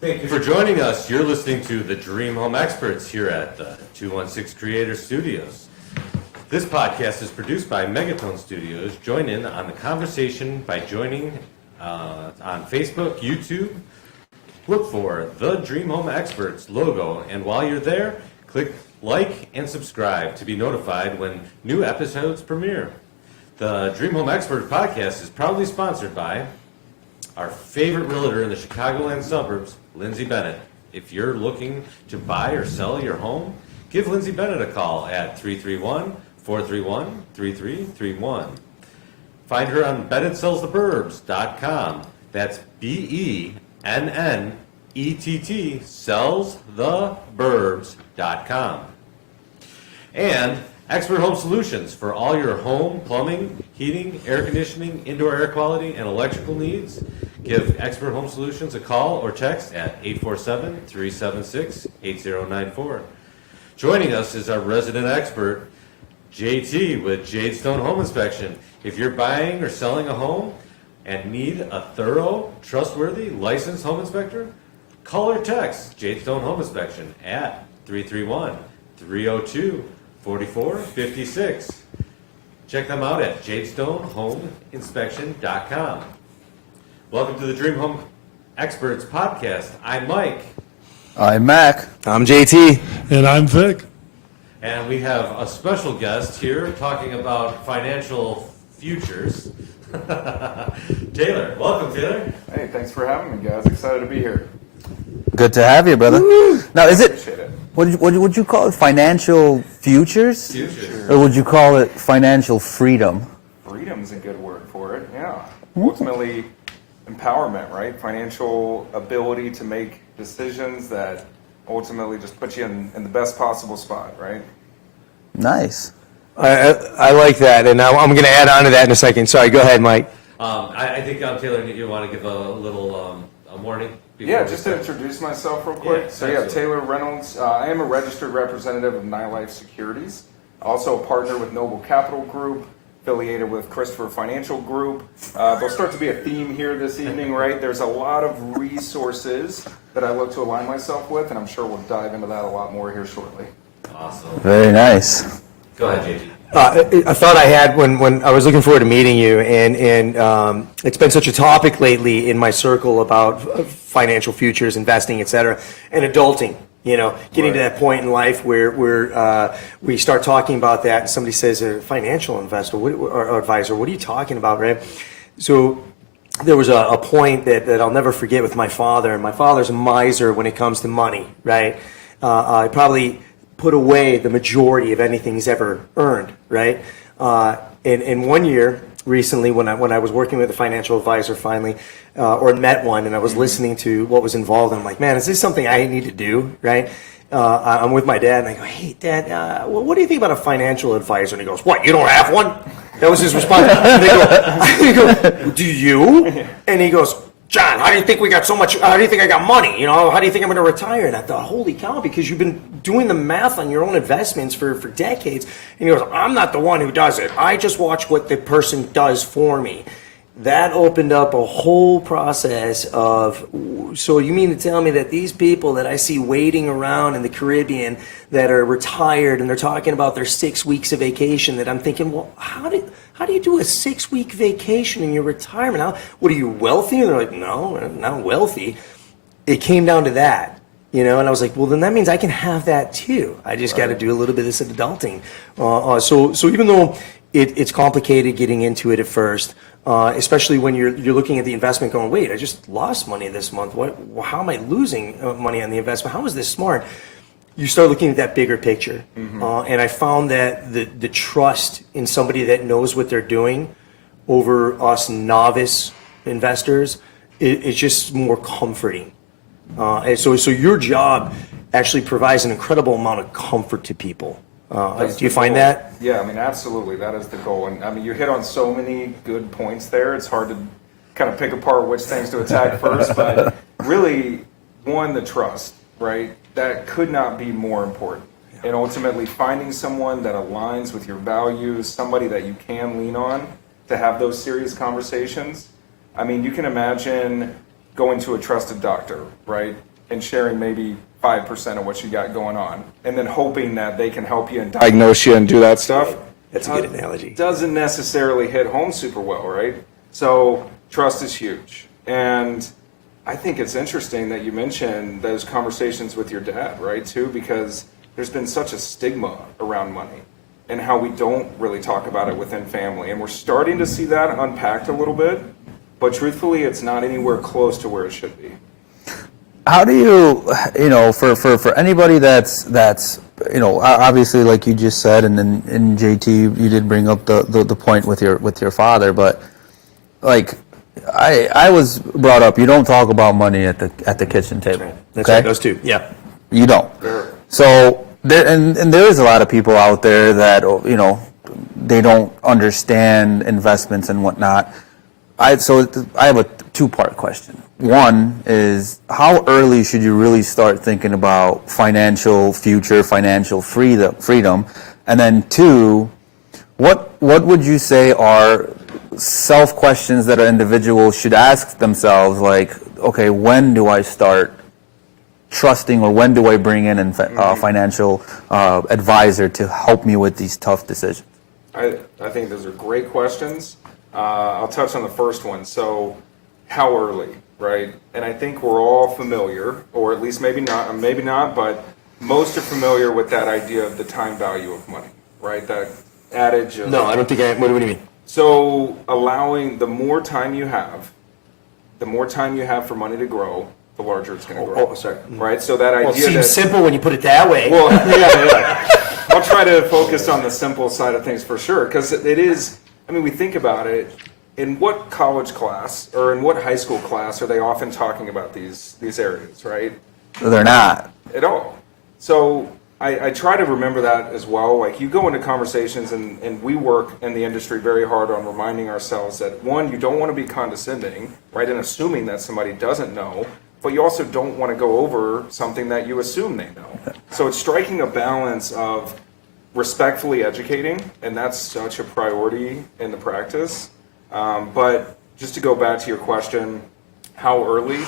Thank you for joining us. You're listening to the Dream Home Experts here at the 216 Creator Studios. This podcast is produced by Megatone Studios. Join in on the conversation by joining on Facebook, YouTube. Look for the Dream Home Experts logo, and while you're there, click like and subscribe to be notified when new episodes premiere. The Dream Home Experts podcast is proudly sponsored by our favorite realtor in the Chicagoland suburbs, Lindsay Bennett. If you're looking to buy or sell your home, give Lindsay Bennett a call at 331-431-3331. Find her on BennettSellsTheBurbs.com. That's BENNETT, sellstheburbs.com. And Expert Home Solutions for all your home, plumbing, heating, air conditioning, indoor air quality, and electrical needs. Give Expert Home Solutions a call or text at 847-376-8094. Joining us is our resident expert, JT with Jadestone Home Inspection. If you're buying or selling a home and need a thorough, trustworthy, licensed home inspector, call or text Jadestone Home Inspection at 331-302-4456. Check them out at jadestonehomeinspection.com. Welcome to the Dream Home Experts podcast. I'm Mike. I'm Mac. I'm JT. And I'm Vic. And we have a special guest here talking about financial futures. Taylor. Welcome, Taylor. Hey, thanks for having me, guys. Excited to be here. Good to have you, brother. Now, is it, Appreciate it. would you call it financial futures? Futures. Or would you call it financial freedom? Freedom's a good word for it, yeah. Ultimately, empowerment, right? Financial ability to make decisions that ultimately just put you in the best possible spot, right? Nice. I like that, and I'm going to add on to that in a second. Sorry, go ahead, Mike. I think, Taylor, you want to give a little a warning? Yeah, just to introduce myself real quick. Yeah, So absolutely. Taylor Reynolds. I am a registered representative of Nylife Securities. Also a partner with Noble Capital Group, affiliated with Christopher Financial Group. There'll start to be a theme here this evening, right? There's a lot of resources that I look to align myself with, and I'm sure we'll dive into that a lot more here shortly. Awesome. Very nice. Go ahead, JT. I thought I had when I was looking forward to meeting you, and it's been such a topic lately in my circle about financial futures, investing, et cetera, and adulting. You know, getting to that point in life where we start talking about that, and somebody says, a financial investor or advisor, what are you talking about, right? So there was a point that I'll never forget with my father, and my father's a miser when it comes to money, right? I probably put away the majority of anything he's ever earned, right? And one year recently, when I was working with a financial advisor finally, or met one, and I was listening to what was involved, and I'm like, man, is this something I need to do, right? I'm with my dad, and I go, hey, Dad, what do you think about a financial advisor? And he goes, what, you don't have one? That was his response. And I go, do you? And he goes, John, how do you think we got so much, how do you think I got money? You know, how do you think I'm going to retire? And I thought, holy cow, because you've been doing the math on your own investments for decades. And he goes, I'm not the one who does it. I just watch what the person does for me. That opened up a whole process of, so you mean to tell me that these people that I see waiting around in the Caribbean that are retired and they're talking about their 6 weeks of vacation, that I'm thinking, well, how do you do a 6-week vacation in your retirement? What are you, wealthy? And they're like, no, I'm not wealthy. It came down to that, you know, and I was like, well, then that means I can have that too. I just got to do a little bit of this adulting. So even though it's complicated getting into it at first, especially when you're looking at the investment going, wait, I just lost money this month. How am I losing money on the investment? How is this smart? You start looking at that bigger picture. Mm-hmm. And I found that the trust in somebody that knows what they're doing over us novice investors is just more comforting. And so your job actually provides an incredible amount of comfort to people. Do you find that? Yeah, I mean, absolutely. That is the goal. And I mean, you hit on so many good points there. It's hard to kind of pick apart which things to attack first. But really, one, the trust, right? That could not be more important. And ultimately, finding someone that aligns with your values, somebody that you can lean on to have those serious conversations. I mean, you can imagine going to a trusted doctor, right? and sharing maybe 5% of what you got going on, and then hoping that they can help you and diagnose you and do that stuff. That's a good analogy. Doesn't necessarily hit home super well, right? So trust is huge. And I think it's interesting that you mentioned those conversations with your dad, right, too, because there's been such a stigma around money and how we don't really talk about it within family. And we're starting to see that unpacked a little bit, but truthfully, it's not anywhere close to where it should be. How do you, for anybody that's, obviously like you just said, and then in JT, you did bring up the point with your father, but like, I was brought up, you don't talk about money at the kitchen table. That's right, those two, yeah. You don't. Sure. So, there is a lot of people out there that, they don't understand investments and whatnot. I have a two-part question. One is, how early should you really start thinking about financial future, financial freedom? And then two, what would you say are self-questions that an individual should ask themselves, like, okay, when do I start trusting, or when do I bring in a financial advisor to help me with these tough decisions? I think those are great questions. I'll touch on the first one. So, how early, right? And I think we're all familiar, or at least maybe not, but most are familiar with that idea of the time value of money, right? That adage of... No, I don't think what do you mean? So, allowing the more time you have for money to grow, the larger it's going to grow. Oh, sorry. Right? So that idea Well, it seems that... simple when you put it that way. Well, yeah. I'll try to focus on the simple side of things for sure, because it is... I mean, we think about it, in what college class or in what high school class are they often talking about these areas, right? They're not. At all. So I try to remember that as well. Like, you go into conversations, and we work in the industry very hard on reminding ourselves that, one, you don't want to be condescending, right, and assuming that somebody doesn't know, but you also don't want to go over something that you assume they know. So it's striking a balance of respectfully educating, and that's such a priority in the practice. But just to go back to your question, how early?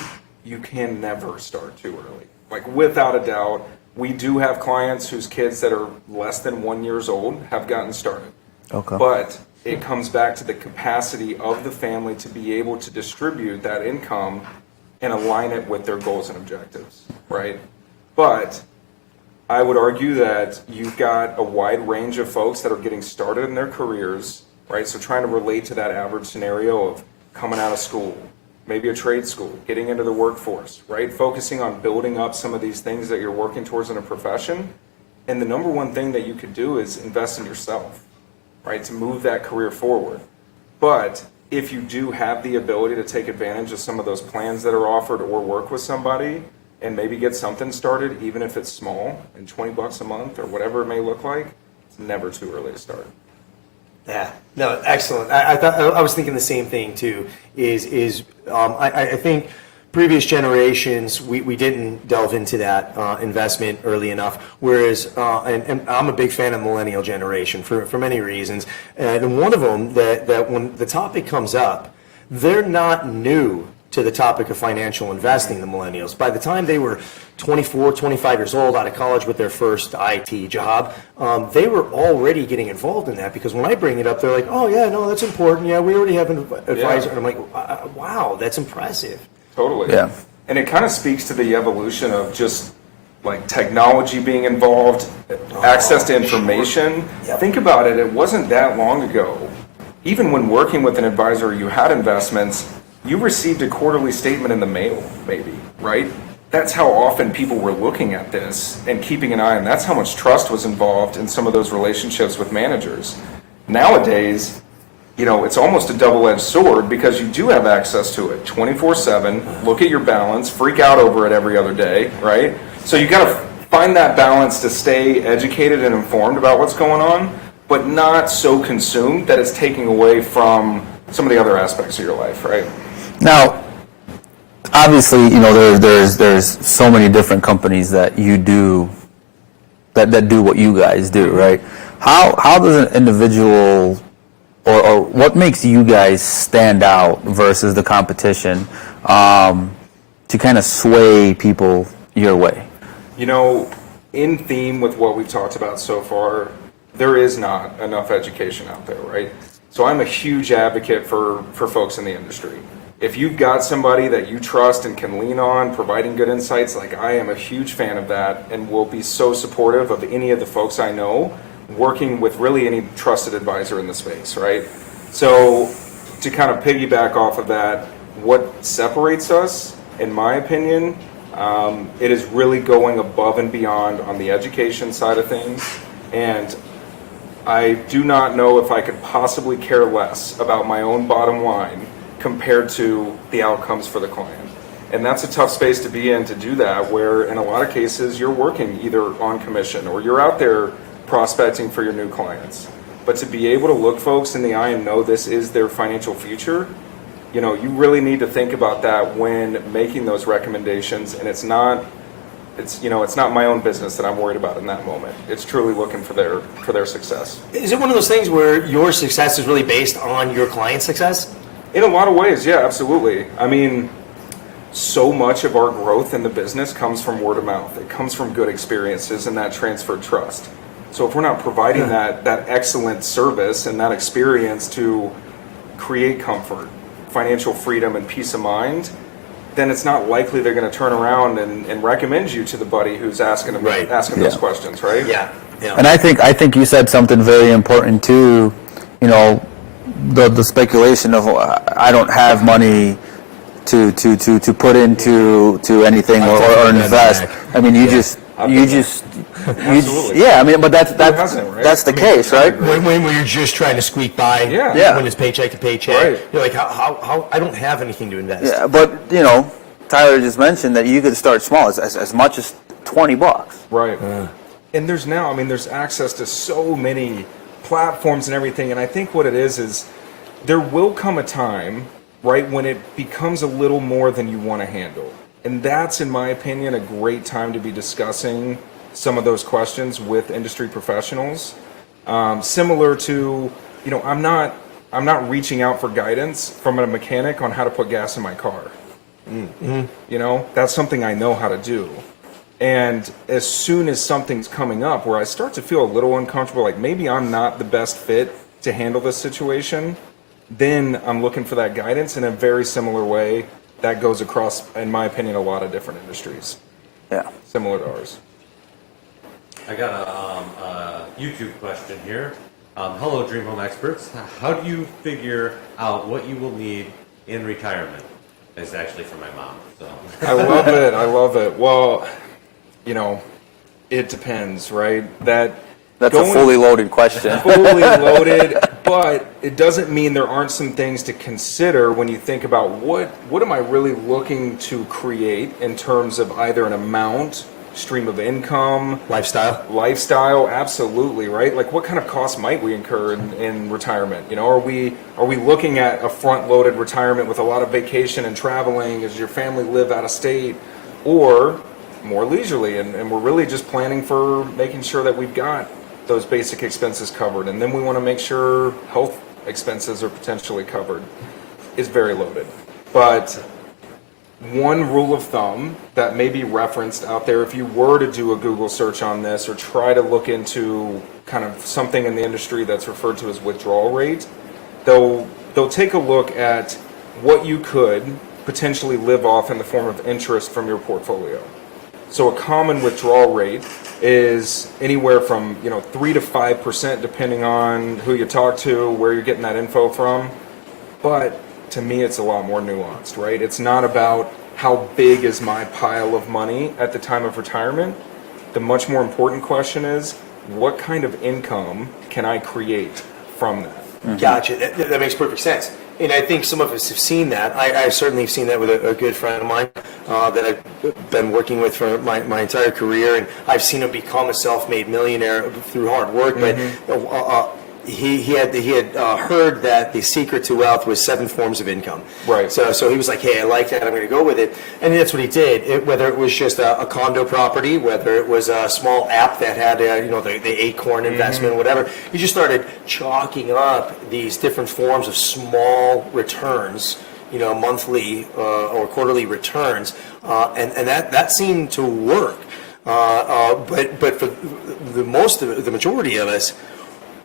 You can never start too early. Like, without a doubt, we do have clients whose kids that are less than 1 year old have gotten started. Okay. But it comes back to the capacity of the family to be able to distribute that income and align it with their goals and objectives, right? But I would argue that you've got a wide range of folks that are getting started in their careers, right? So trying to relate to that average scenario of coming out of school, maybe a trade school, getting into the workforce, right? Focusing on building up some of these things that you're working towards in a profession. And the number one thing that you could do is invest in yourself, right? To move that career forward. But if you do have the ability to take advantage of some of those plans that are offered, or work with somebody and maybe get something started, even if it's small, and $20 a month or whatever it may look like, it's never too early to start. Yeah, no, excellent. I was thinking the same thing too. I think previous generations we didn't delve into that investment early enough. Whereas, and I'm a big fan of the millennial generation for many reasons. And one of them that when the topic comes up, they're not new to the topic of financial investing, the millennials. By the time they were 24, 25 years old, out of college with their first IT job, they were already getting involved in that, because when I bring it up, they're like, oh yeah, no, that's important. Yeah, we already have an advisor. And I'm like, wow, that's impressive. Totally. Yeah. And it kind of speaks to the evolution of just like technology being involved, access to information. Sure. Yep. Think about it, it wasn't that long ago. Even when working with an advisor, you had investments, you received a quarterly statement in the mail, maybe, right? That's how often people were looking at this and keeping an eye on. That's how much trust was involved in some of those relationships with managers. Nowadays, it's almost a double-edged sword, because you do have access to it 24/7. Look at your balance, freak out over it every other day, right? So you got to find that balance to stay educated and informed about what's going on, but not so consumed that it's taking away from some of the other aspects of your life, right? Now, obviously, there's so many different companies that you do that do what you guys do, right? How does an individual, or what makes you guys stand out versus the competition, to kind of sway people your way? You know, in theme with what we've talked about so far, there is not enough education out there, right? So I'm a huge advocate for folks in the industry. If you've got somebody that you trust and can lean on, providing good insights, like I am a huge fan of that and will be so supportive of any of the folks I know working with really any trusted advisor in the space, right? So to kind of piggyback off of that, what separates us, in my opinion, it is really going above and beyond on the education side of things. And I do not know if I could possibly care less about my own bottom line compared to the outcomes for the client. And that's a tough space to be in to do that, where in a lot of cases you're working either on commission or you're out there prospecting for your new clients. But to be able to look folks in the eye and know this is their financial future, you know, you really need to think about that when making those recommendations. And it's not my own business that I'm worried about in that moment. It's truly looking for their success. Is it one of those things where your success is really based on your client's success? In a lot of ways, yeah, absolutely. I mean, so much of our growth in the business comes from word of mouth. It comes from good experiences and that transferred trust. So if we're not providing that excellent service and that experience to create comfort, financial freedom, and peace of mind, then it's not likely they're going to turn around and recommend you to the buddy who's asking them those questions, right? Yeah. And I think you said something very important too. You know, the speculation of I don't have money to put into anything or invest. I mean, yeah. I mean, but that's the case, right? When you're just trying to squeak by, when it's paycheck to paycheck, right. You're like, how I don't have anything to invest. Yeah, but you know, Tyler just mentioned that you could start small, as much as $20. Right. And there's access to so many platforms and everything. And I think what it is there will come a time, right, when it becomes a little more than you want to handle. And that's, in my opinion, a great time to be discussing some of those questions with industry professionals. Similar to, you know, I'm not reaching out for guidance from a mechanic on how to put gas in my car. Mm-hmm. You know, that's something I know how to do. And as soon as something's coming up where I start to feel a little uncomfortable, like maybe I'm not the best fit to handle this situation, then I'm looking for that guidance in a very similar way that goes across, in my opinion, a lot of different industries. Yeah. Similar to ours. I got a YouTube question here. Hello, Dream Home Experts. How do you figure out what you will need in retirement? It's actually from my mom. So. I love it. Well, you know, it depends, right? That's a fully loaded question. Fully loaded, but it doesn't mean there aren't some things to consider when you think about what am I really looking to create in terms of either an amount, stream of income, lifestyle, absolutely, right? Like what kind of costs might we incur in retirement? You know, are we looking at a front-loaded retirement with a lot of vacation and traveling? Does your family live out of state, or more leisurely, and we're really just planning for making sure that we've got those basic expenses covered, and then we want to make sure health expenses are potentially covered? Is very loaded. But one rule of thumb that may be referenced out there, if you were to do a Google search on this or try to look into kind of something in the industry that's referred to as withdrawal rate, they'll take a look at what you could potentially live off in the form of interest from your portfolio. So a common withdrawal rate is anywhere from 3 to 5%, depending on who you talk to, where you're getting that info from. But to me, it's a lot more nuanced, right? It's not about how big is my pile of money at the time of retirement. The much more important question is, what kind of income can I create from that? Mm-hmm. Gotcha. That makes perfect sense. And I think some of us have seen that. I certainly have seen that with a good friend of mine that I've been working with for my entire career, and I've seen him become a self-made millionaire through hard work. Mm-hmm. But he had heard that the secret to wealth was 7 forms of income. Right. So he was like, hey, I like that. I'm going to go with it. And that's what he did. Whether it was just a condo property, whether it was a small app that had the Acorn investment, whatever, he just started chalking up these different forms of small returns monthly or quarterly returns, and that seemed to work. But for the majority of us,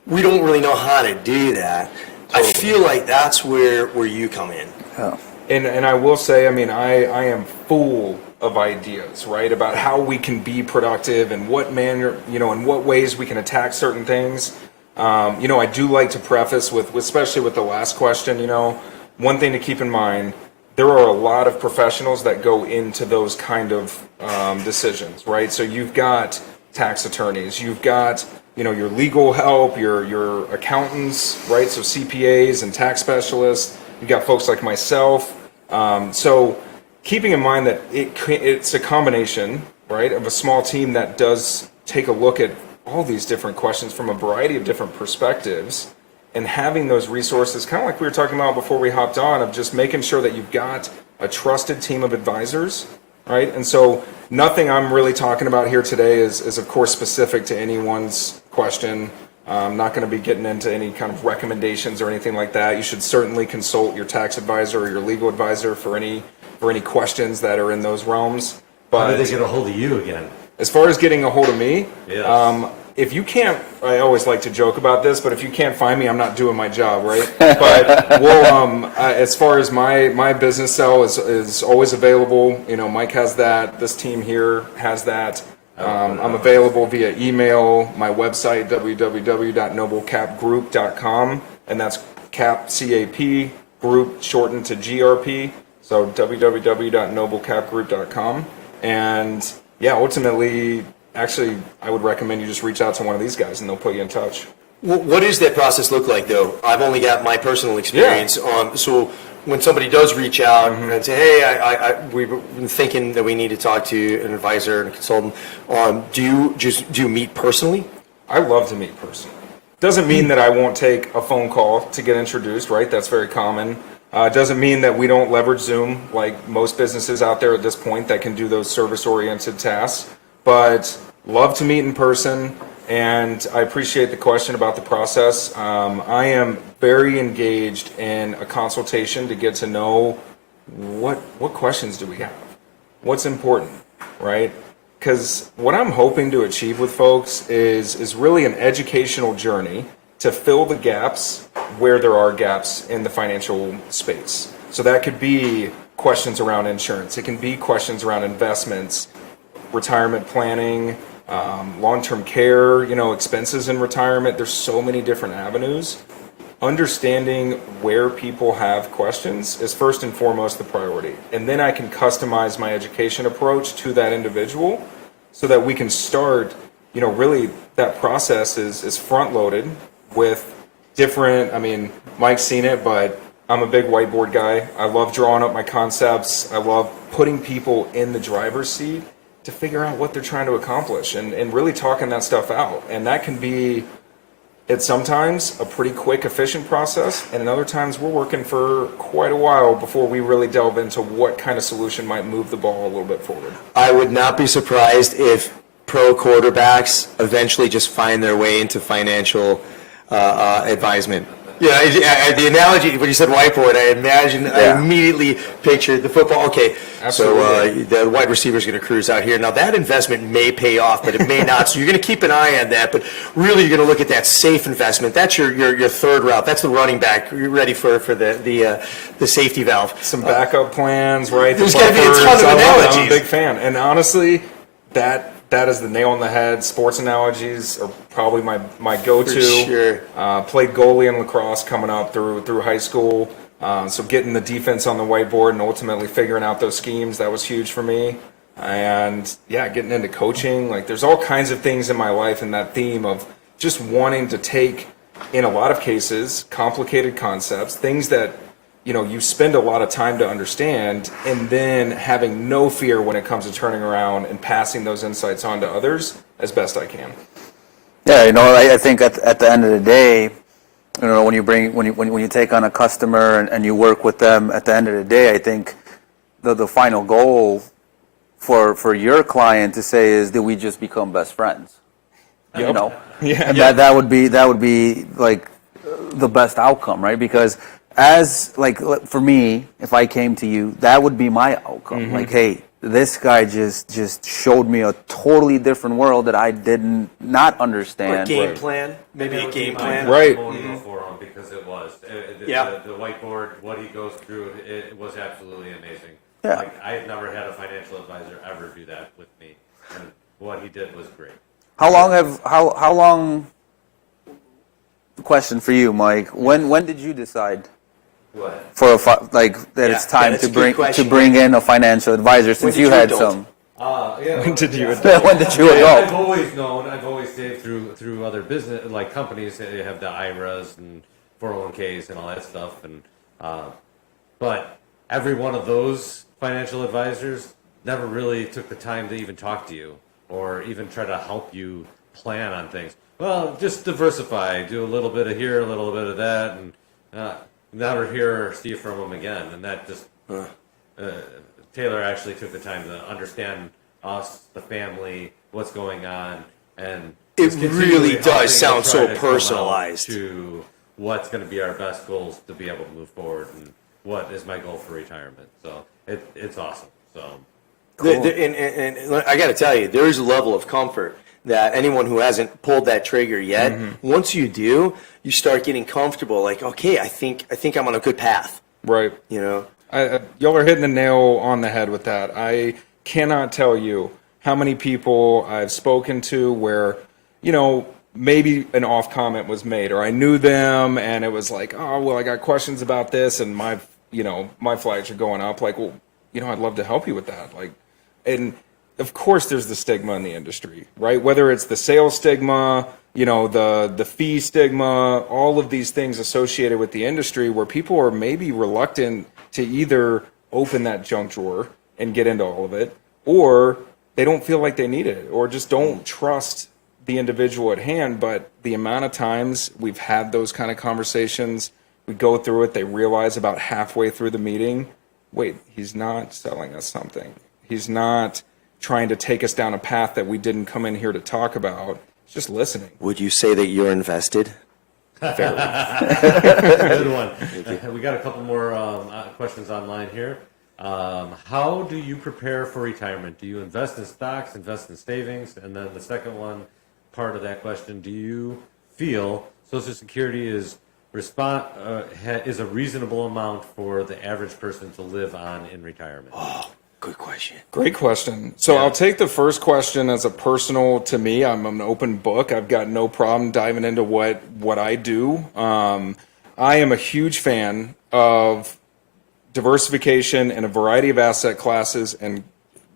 we don't really know how to do that. Totally. I feel like that's where you come in. Oh. And I will say, I mean, I am full of ideas, right, about how we can be productive and what manner, in what ways we can attack certain things. I do like to preface with, especially with the last question, one thing to keep in mind, there are a lot of professionals that go into those kind of decisions, right? So you've got tax attorneys, you've got, your legal help, your accountants, right? So CPAs and tax specialists, you've got folks like myself. So keeping in mind that it's a combination, right, of a small team that does take a look at all these different questions from a variety of different perspectives, and having those resources, kind of like we were talking about before we hopped on, of just making sure that you've got a trusted team of advisors, right? And so nothing I'm really talking about here today is of course specific to anyone's question. I'm not going to be getting into any kind of recommendations or anything like that. You should certainly consult your tax advisor or your legal advisor for any questions that are in those realms. But how do they get a hold of you again? As far as getting a hold of me, yes. If you can't, I always like to joke about this, but if you can't find me, I'm not doing my job, right? But we'll, as far as my business cell is always available. Mike has that. This team here has that. I'm available via email, my website, www.noblecapgroup.com, and that's CAP, C-A-P, group shortened to GRP, so www.noblecapgroup.com. And yeah, ultimately, actually, I would recommend you just reach out to one of these guys and they'll put you in touch. What does that process look like, though? I've only got my personal experience. Yeah. So when somebody does reach out and say, hey, we've been thinking that we need to talk to an advisor and a consultant, do you meet personally? I love to meet personally. Doesn't mean that I won't take a phone call to get introduced, right? That's very common. Doesn't mean that we don't leverage Zoom like most businesses out there at this point that can do those service-oriented tasks. But love to meet in person, and I appreciate the question about the process. I am very engaged in a consultation to get to know what questions do we have, what's important, right? Because what I'm hoping to achieve with folks is really an educational journey to fill the gaps where there are gaps in the financial space. So that could be questions around insurance, it can be questions around investments, retirement planning, long-term care, expenses in retirement. There's so many different avenues. Understanding where people have questions is first and foremost the priority. And then I can customize my education approach to that individual so that we can start, really that process is front-loaded with different, Mike's seen it, but I'm a big whiteboard guy. I love drawing up my concepts. I love putting people in the driver's seat to figure out what they're trying to accomplish and really talking that stuff out. And that can be, it's sometimes a pretty quick, efficient process, and in other times we're working for quite a while before we really delve into what kind of solution might move the ball a little bit forward. I would not be surprised if pro quarterbacks eventually just find their way into financial advisement. Yeah, the analogy, when you said whiteboard, I immediately pictured the football. Okay, absolutely. So the wide receiver is going to cruise out here. Now, that investment may pay off, but it may not. So you're going to keep an eye on that. But really, you're going to look at that safe investment. That's your third route. That's the running back. You're ready for the safety valve. Some backup plans, right? There's got to be a ton of analogies. I'm a big fan. And honestly, that is the nail on the head. Sports analogies are probably my go-to. For sure. Played goalie in lacrosse coming up through high school. So getting the defense on the whiteboard and ultimately figuring out those schemes, that was huge for me. And yeah, getting into coaching. Like, there's all kinds of things in my life in that theme of just wanting to take, in a lot of cases, complicated concepts, things that you spend a lot of time to understand, and then having no fear when it comes to turning around and passing those insights on to others as best I can. Yeah, I think at the end of the day, when you take on a customer and you work with them, at the end of the day, I think the final goal for your client to say is, do we just become best friends? Yep. And that would be like the best outcome, right? Because as like for me, if I came to you, that would be my outcome. Like, hey, this guy just showed me a totally different world that I didn't not understand. Game plan, maybe a game plan. Right. Testimonial for him because it was Yeah. the whiteboard, what he goes through, it was absolutely amazing. Yeah. Like I had never had a financial advisor ever do that with me, and what he did was great. How long? Question for you, Mike. When did you decide What? for that it's time that's to a good bring question. in a financial advisor since did you you had adult? some? Yeah. When did you When did you I've adult? always known. I've always saved through other business like companies. They have the IRAs and 401ks and all that stuff. And but every one of those financial advisors never really took the time to even talk to you or even try to help you plan on things. Well, just diversify. Do a little bit of here, a little bit of that, and never hear or see from them again. And that just Taylor actually took the time to understand us, the family, what's going on, and It just continually really helping does to sound try so to come out personalized. to what's going to be our best goals to be able to move forward, and what is my goal for retirement. So it's awesome. So And I got to tell you, there is a level of comfort that anyone who hasn't pulled that trigger yet, once you do, you start getting comfortable. Like, okay, I think I'm on a good path. Right. You know, Y'all are hitting the nail on the head with that. I cannot tell you how many people I've spoken to where, maybe an off comment was made, or I knew them and it was like, oh, well, I got questions about this and my flags are going up. Like, well, I'd love to help you with that. Like, and of course there's the stigma in the industry, right? Whether it's the sales stigma, the fee stigma, all of these things associated with the industry where people are maybe reluctant to either open that junk drawer and get into all of it, or they don't feel like they need it, or just don't trust the individual at hand. But the amount of times we've had those kind of conversations, we go through it, they realize about halfway through the meeting, wait, he's not selling us something. He's not trying to take us down a path that we didn't come in here to talk about. He's just listening. would you say that you're invested? good one. We got a couple more questions online here. How do you prepare for retirement? Do you invest in stocks, invest in savings? And then the second one, part of that question, do you feel Social Security is a reasonable amount for the average person to live on in retirement? Oh, good question. Great question. So I'll take the first question as a personal to me. I'm an open book. I've got no problem diving into what I do. I am a huge fan of diversification in a variety of asset classes, and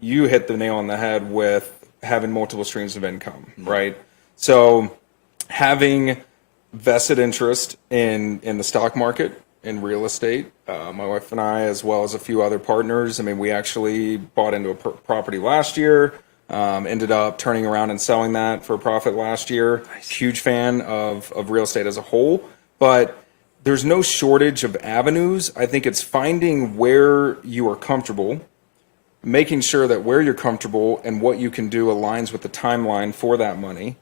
you hit the nail on the head with having multiple streams of income, right? So having vested interest in the stock market, in real estate. My wife and I, as well as a few other partners, we actually bought into a property last year, ended up turning around and selling that for a profit last year. Huge fan of real estate as a whole, but there's no shortage of avenues. I think it's finding where you are comfortable, making sure that where you're comfortable and what you can do aligns with the timeline for that money.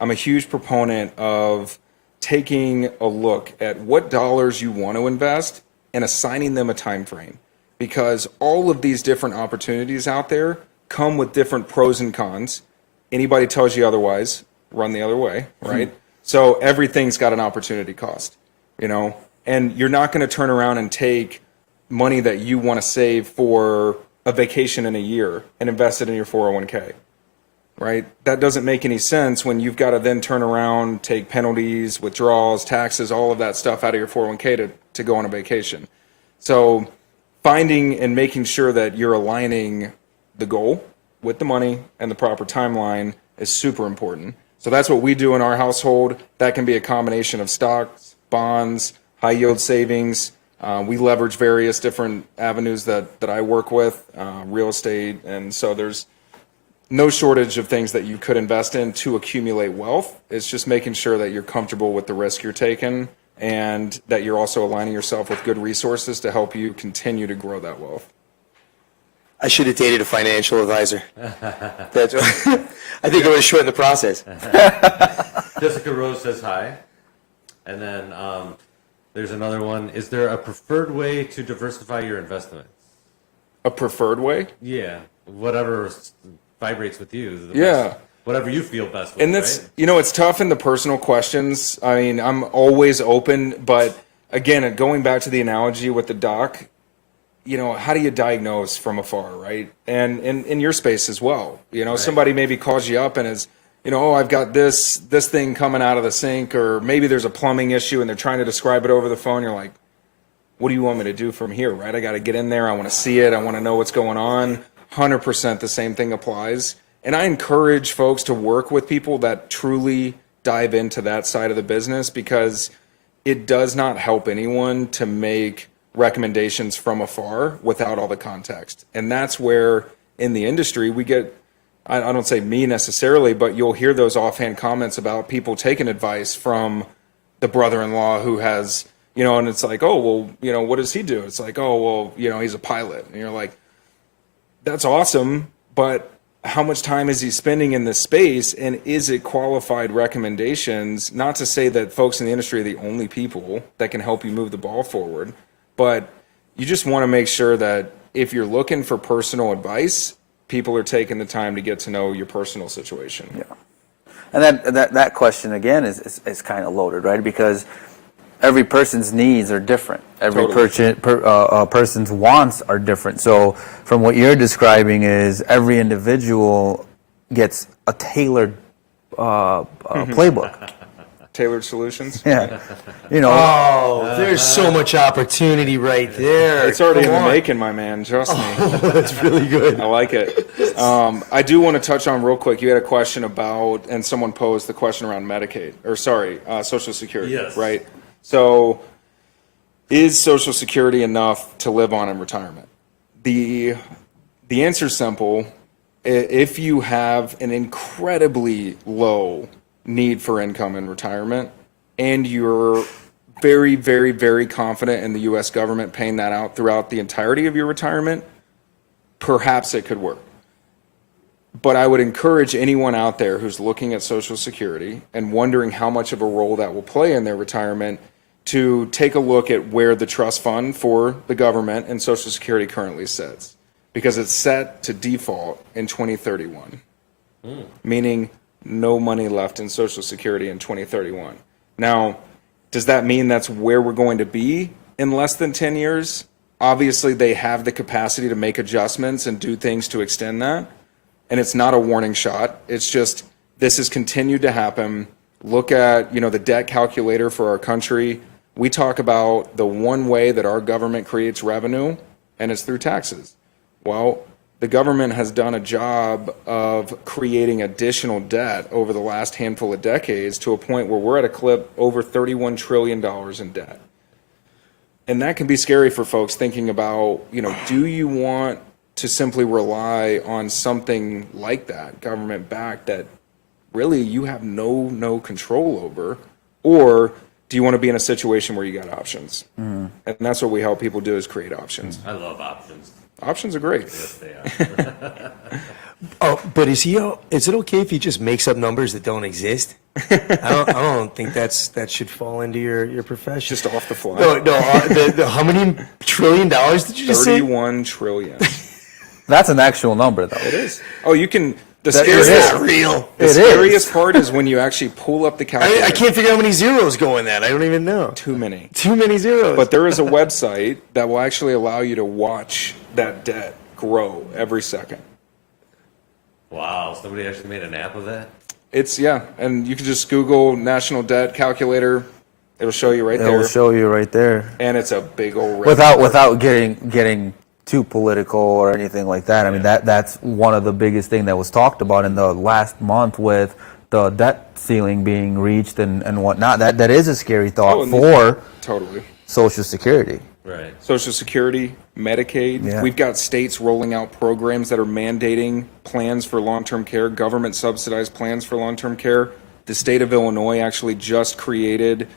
I'm a huge proponent of taking a look at what dollars you want to invest and assigning them a time frame, because all of these different opportunities out there come with different pros and cons. Anybody tells you otherwise, run the other way, right? So everything's got an opportunity cost, and you're not going to turn around and take money that you want to save for a vacation in a year and invest it in your 401k. Right? That doesn't make any sense when you've got to then turn around, take penalties, withdrawals, taxes, all of that stuff out of your 401k to go on a vacation. So finding and making sure that you're aligning the goal with the money and the proper timeline is super important. So that's what we do in our household. That can be a combination of stocks, bonds, high yield savings. We leverage various different avenues that I work with, real estate. And so there's no shortage of things that you could invest in to accumulate wealth. It's just making sure that you're comfortable with the risk you're taking and that you're also aligning yourself with good resources to help you continue to grow that wealth. I should have dated a financial advisor. That's I think it would have shortened the process. Jessica Rose says hi. And then There's another one. Is there a preferred way to diversify your investments? A preferred way? Yeah, whatever vibrates with you. Yeah. Best, whatever you feel best with, And that's, right? it's tough in the personal questions. I mean, I'm always open, but again, going back to the analogy with the doc, how do you diagnose from afar, right? And in your space as well. Somebody maybe calls you up and is, oh, I've got this thing coming out of the sink, or maybe there's a plumbing issue and they're trying to describe it over the phone. You're like, what do you want me to do from here, right? I got to get in there. I want to see it. I want to know what's going on. 100% the same thing applies. And I encourage folks to work with people that truly dive into that side of the business, because it does not help anyone to make recommendations from afar without all the context. And that's where in the industry we get, I don't say me necessarily, but you'll hear those offhand comments about people taking advice from the brother-in-law who has, and it's like, oh, well, what does he do? It's like, oh, well, he's a pilot. And you're like, that's awesome, but how much time is he spending in this space, and is it qualified recommendations? Not to say that folks in the industry are the only people that can help you move the ball forward, but you just want to make sure that if you're looking for personal advice, people are taking the time to get to know your personal situation. Yeah. And that question again is kind of loaded, right? Because every person's needs are different. Every Totally. Person's wants are different. So from what you're describing is every individual gets a tailored playbook. Tailored solutions? Yeah. Oh, there's so much opportunity right there. It's already in Come the on. making, my man. Trust me. That's really good. I like it. I do want to touch on real quick. You had a question about, and someone posed the question around Medicaid, or sorry, Social Security, Yes. right? So, is Social Security enough to live on in retirement? The answer is simple. If you have an incredibly low need for income in retirement, and you're very, very, very confident in the U.S. government paying that out throughout the entirety of your retirement, perhaps it could work. But I would encourage anyone out there who's looking at Social Security and wondering how much of a role that will play in their retirement to take a look at where the trust fund for the government and Social Security currently sits. Because it's set to default in 2031, meaning no money left in Social Security in 2031. Now, does that mean that's where we're going to be in less than 10 years? Obviously, they have the capacity to make adjustments and do things to extend that. And it's not a warning shot. It's just, this has continued to happen. Look at, the debt calculator for our country. We talk about the one way that our government creates revenue, and it's through taxes. Well, the government has done a job of creating additional debt over the last handful of decades to a point where we're at a clip over $31 trillion in debt. And that can be scary for folks thinking about, do you want to simply rely on something like that, government backed, that really you have no control over? Or do you want to be in a situation where you got options? And that's what we help people do, is create options. I love options. Options are great. Yes, they are. Oh, but is it okay if he just makes up numbers that don't exist? I don't think that should fall into your profession. Just off the fly. No. How many $1 trillion did you just say? 31 trillion. That's an actual number, though. It is. Oh, you can. The That Is scariest, that real? the It is. scariest part is when you actually pull up the calculator. I can't figure out how many zeros go in that. I don't even know. Too many. Too many zeros. But there is a website that will actually allow you to watch that debt grow every second. Wow, somebody actually made an app of that? And you can just Google national debt calculator. It'll show you right It there. will show you right there. And it's a big old red Without getting too political or anything like that. I mean, that's one of the biggest thing that was talked about in the last month with the debt ceiling being reached and whatnot. That is a scary thought for Totally. Social Security. Right. Social Security, Medicaid. Yeah. We've got states rolling out programs that are mandating plans for long-term care, government subsidized plans for long-term care. The state of Illinois actually just created,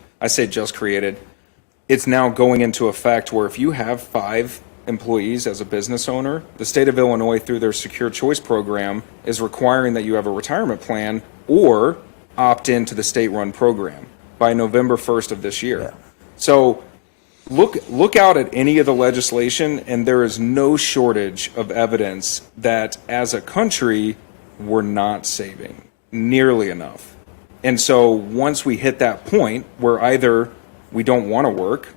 it's now going into effect where if you have 5 employees as a business owner, the state of Illinois, through their Secure Choice program, is requiring that you have a retirement plan or opt into the state-run program by November 1st of this year. So look out at any of the legislation, and there is no shortage of evidence that as a country, we're not saving nearly enough. And so once we hit that point where either we don't want to work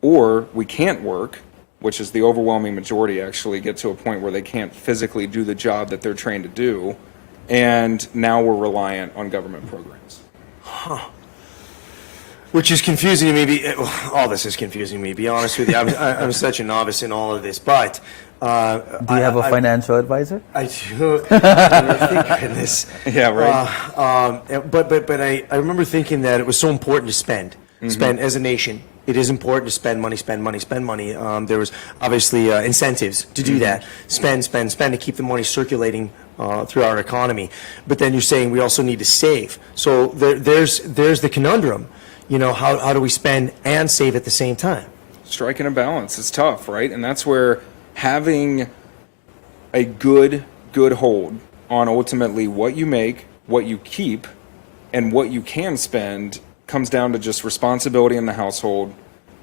or we can't work, which is the overwhelming majority actually get to a point where they can't physically do the job that they're trained to do, and now we're reliant on government programs. Which is confusing to me. All this is confusing to me, to be honest with you. I'm such a novice in all of this, but... Do you have a financial advisor? I do. Thank goodness. Yeah, right. But I remember thinking that it was so important to spend as a nation. It is important to spend money. There was obviously incentives to do that. Spend to keep the money circulating through our economy. But then you're saying we also need to save. So there's the conundrum. You know, how do we spend and save at the same time? Striking a balance. It's tough, right? And that's where having a good hold on ultimately what you make, what you keep, and what you can spend comes down to just responsibility in the household,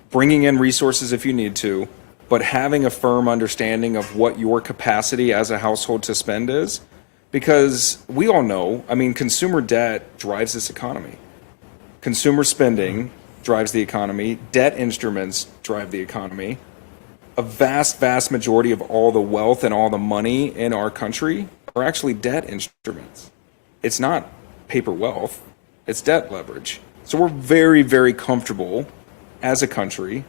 bringing in resources if you need to, but having a firm understanding of what your capacity as a household to spend is. Because we all know, I mean, consumer debt drives this economy. Consumer spending drives the economy. Debt instruments drive the economy. A vast majority of all the wealth and all the money in our country are actually debt instruments. It's not paper wealth, it's debt leverage. So we're very comfortable as a country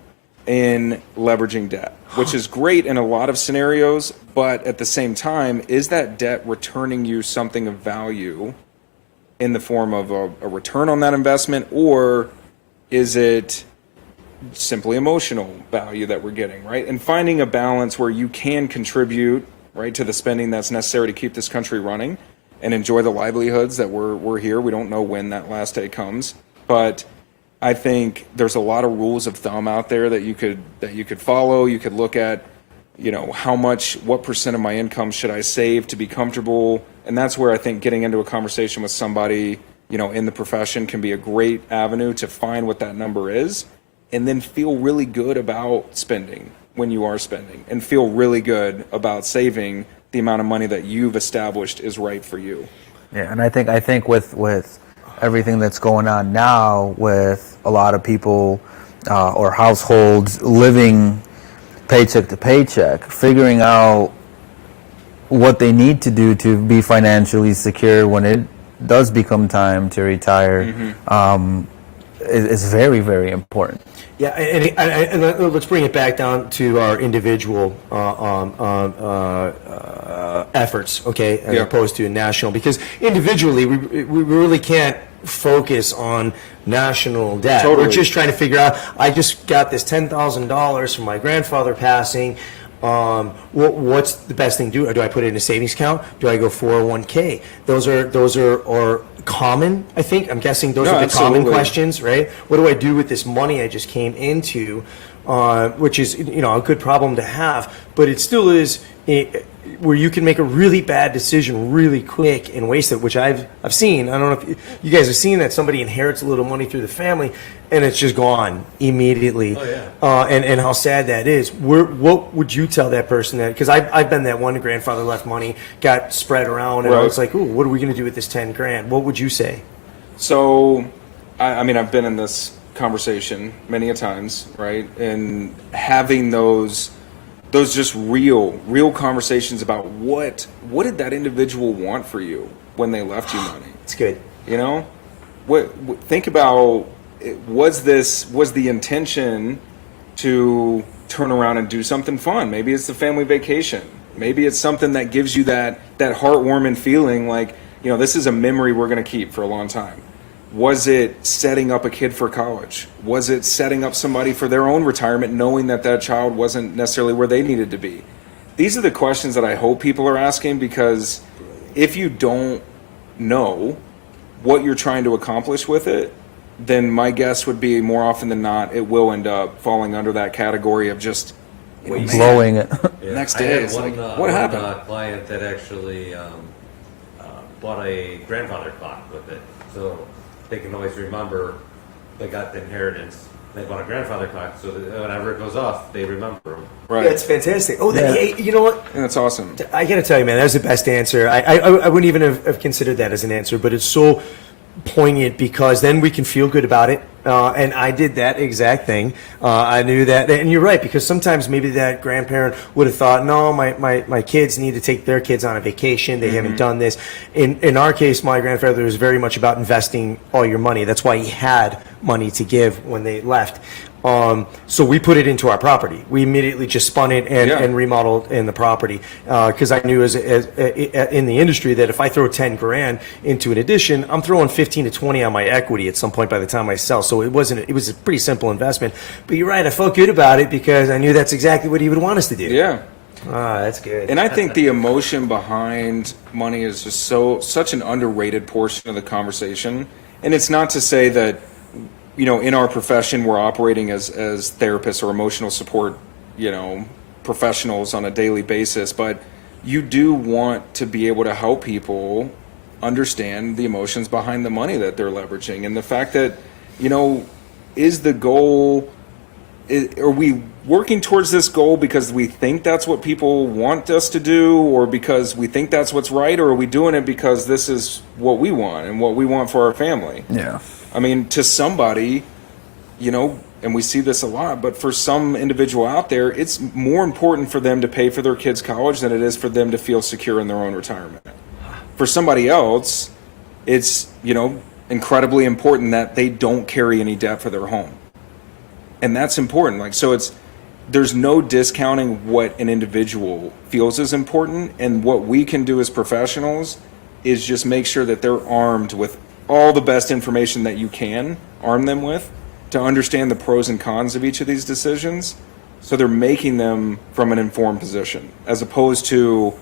in leveraging debt, which is great in a lot of scenarios, but at the same time, is that debt returning you something of value in the form of a return on that investment, or is it simply emotional value that we're getting, right? And finding a balance where you can contribute, right, to the spending that's necessary to keep this country running and enjoy the livelihoods that we're here. We don't know when that last day comes, but I think there's a lot of rules of thumb out there that you could follow. You could look at, you know, what percent of my income should I save to be comfortable? And that's where I think getting into a conversation with somebody, you know, in the profession can be a great avenue to find what that number is, and then feel really good about spending when you are spending, and feel really good about saving the amount of money that you've established is right for you. Yeah, and I think with everything that's going on now, with a lot of people or households living paycheck to paycheck, figuring out what they need to do to be financially secure when it does become time to retire is very important. Yeah, and let's bring it back down to our individual efforts, okay, as opposed to national, because individually we really can't focus on national debt. Totally. We're just trying to figure out, I just got this $10,000 from my grandfather passing. What's the best thing to do? Do I put it in a savings account? Do I go 401k? Those are common, I think. I'm guessing those are the common questions, right? What do I do with this money I just came into? Which is, you know, a good problem to have, but it still is where you can make a really bad decision really quick and waste it, which I've seen. I don't know if you guys have seen that somebody inherits a little money through the family and it's just gone immediately. Oh, yeah. And how sad that is. What would you tell that person that, because I've been that one, grandfather left money, got spread around, and it's like, ooh, what are we going to do with this 10 grand? What would you say? So, I mean, I've been in this conversation many a times, right? And having those just real conversations about what did that individual want for you when they left you money? It's good. You know, think about, was the intention to turn around and do something fun? Maybe it's the family vacation. Maybe it's something that gives you that heartwarming feeling, like, you know, this is a memory we're going to keep for a long time. Was it setting up a kid for college? Was it setting up somebody for their own retirement, knowing that child wasn't necessarily where they needed to be? These are the questions that I hope people are asking, because if you don't know what you're trying to accomplish with it, then my guess would be more often than not, it will end up falling under that category of just blowing it. Yeah. Next I day, had it's one, like, what happened? One client that actually bought a grandfather clock with it, so they can always remember they got the inheritance They want a grandfather clock so that whenever it goes off, they remember them. Right. That's fantastic. Oh, hey, you know what? And that's awesome. I got to tell you, man, that was the best answer. I wouldn't even have considered that as an answer, but it's so poignant because then we can feel good about it. And I did that exact thing. I knew that, and you're right, because sometimes maybe that grandparent would have thought, no, my kids need to take their kids on a vacation. They haven't done this. In our case, my grandfather was very much about investing all your money. That's why he had money to give when they left. So we put it into our property. We immediately just spun it and remodeled in the property because I knew as in the industry that if I throw 10 grand into an addition, I'm throwing 15 to 20 on my equity at some point by the time I sell. So it was a pretty simple investment. But you're right, I felt good about it because I knew that's exactly what he would want us to do. Yeah. That's good. And I think the emotion behind money is just such an underrated portion of the conversation. And it's not to say that, you know, in our profession, we're operating as therapists or emotional support, you know, professionals on a daily basis, but you do want to be able to help people understand the emotions behind the money that they're leveraging. And the fact that, you know, is the goal, are we working towards this goal because we think that's what people want us to do, or because we think that's what's right, or are we doing it because this is what we want and what we want for our family? Yeah. I mean, to somebody, you know, and we see this a lot, but for some individual out there, it's more important for them to pay for their kids' college than it is for them to feel secure in their own retirement. For somebody else, it's, you know, incredibly important that they don't carry any debt for their home. And that's important. Like, so there's no discounting what an individual feels is important. And what we can do as professionals is just make sure that they're armed with all the best information that you can arm them with to understand the pros and cons of each of these decisions, so they're making them from an informed position, as opposed to,